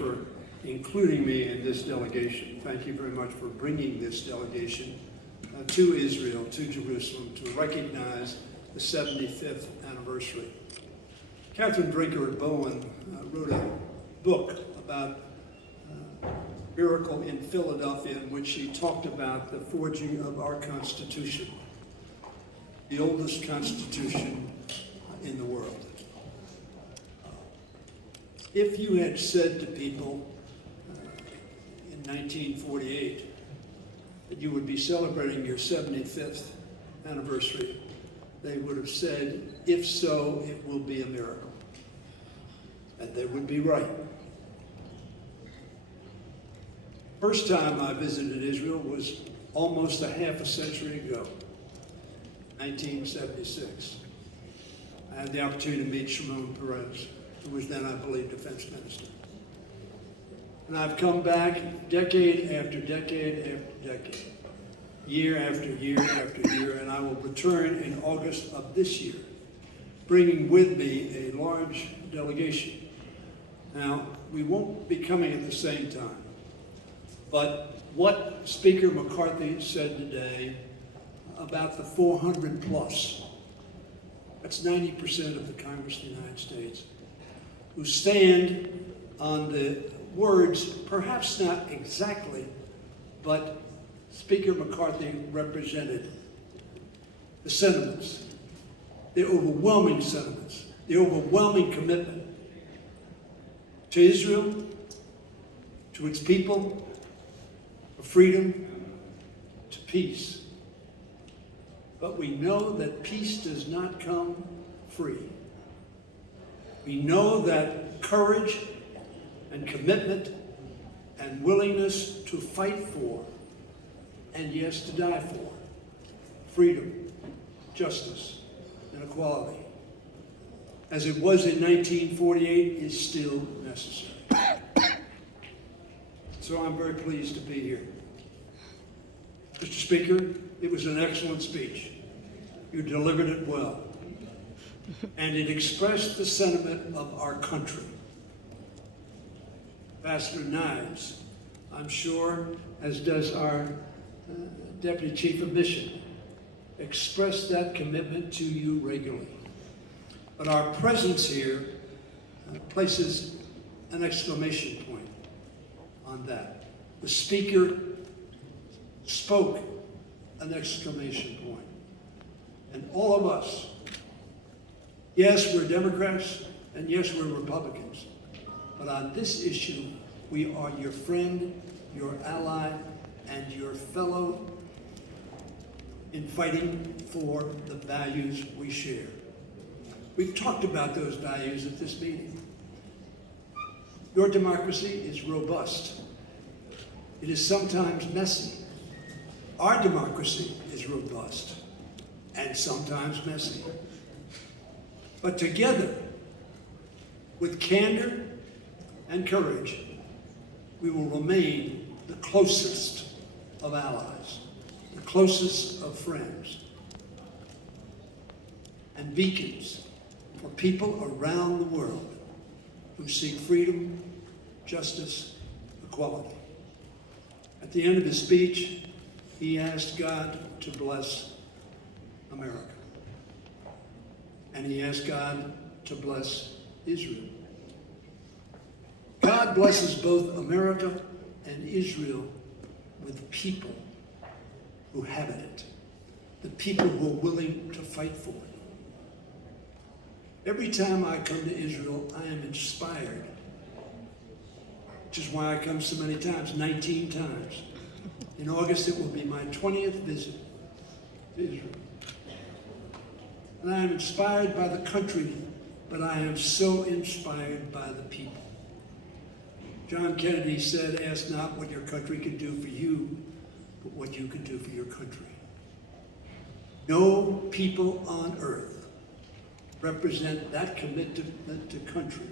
for including me in this delegation. Thank you very much for bringing this delegation to Israel, to Jerusalem, to recognize the 75th anniversary. Catherine Drinker Bowen wrote a book about Miracle in Philadelphia, in which she talked about the forging of our Constitution, the oldest Constitution in the world. If you had said to people in 1948 that you would be celebrating your 75th anniversary, they would have said, if so, it will be a miracle. And they would be right. First time I visited Israel was almost a half a century ago, 1976. I had the opportunity to meet Shimon Peres, who was then, I believe, defense minister. And I've come back decade after decade after decade, year after year after year, and I will return in August of this year, bringing with me a large delegation. Now, we won't be coming at the same time, but what Speaker McCarthy said today about the 400 plus, that's 90% of the Congress of the United States, who stand on the words, perhaps not exactly, but Speaker McCarthy represented the sentiments, the overwhelming sentiments, the overwhelming commitment to Israel, to its people, to freedom, to peace. But we know that peace does not come free. We know that courage and commitment and willingness to fight for, and yes, to die for, freedom, justice, and equality, as it was in 1948, is still necessary. So I'm very pleased to be here. Mr. Speaker, it was an excellent speech. You delivered it well. And it expressed the sentiment of our country. Ambassador Nives, I'm sure, as does our Deputy Chief of Mission, expressed that commitment to you regularly. But our presence here places an exclamation point on that. The Speaker spoke an exclamation point. And all of us, yes, we're Democrats, and yes, we're Republicans, but on this issue, we are your friend, your ally, and your fellow in fighting for the values we share. We've talked about those values at this meeting. Your democracy is robust. It is sometimes messy. Our democracy is robust and sometimes messy. But together, with candor and courage, we will remain the closest of allies, the closest of friends, and beacons for people around the world who seek freedom, justice, equality. At the end of his speech, he asked God to bless America. And he asked God to bless Israel. God blesses both America and Israel with people who habit it, the people who are willing to fight for it. Every time I come to Israel, I am inspired, which is why I come so many times, 19 times. In August, it will be my 20th visit to Israel. And I am inspired by the country, but I am so inspired by the people. John Kennedy said, ask not what your country can do for you, but what you can do for your country. No people on earth represent that commitment to country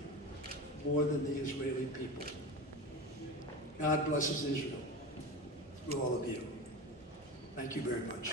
more than the Israeli people. God blesses Israel through all of you. Thank you very much.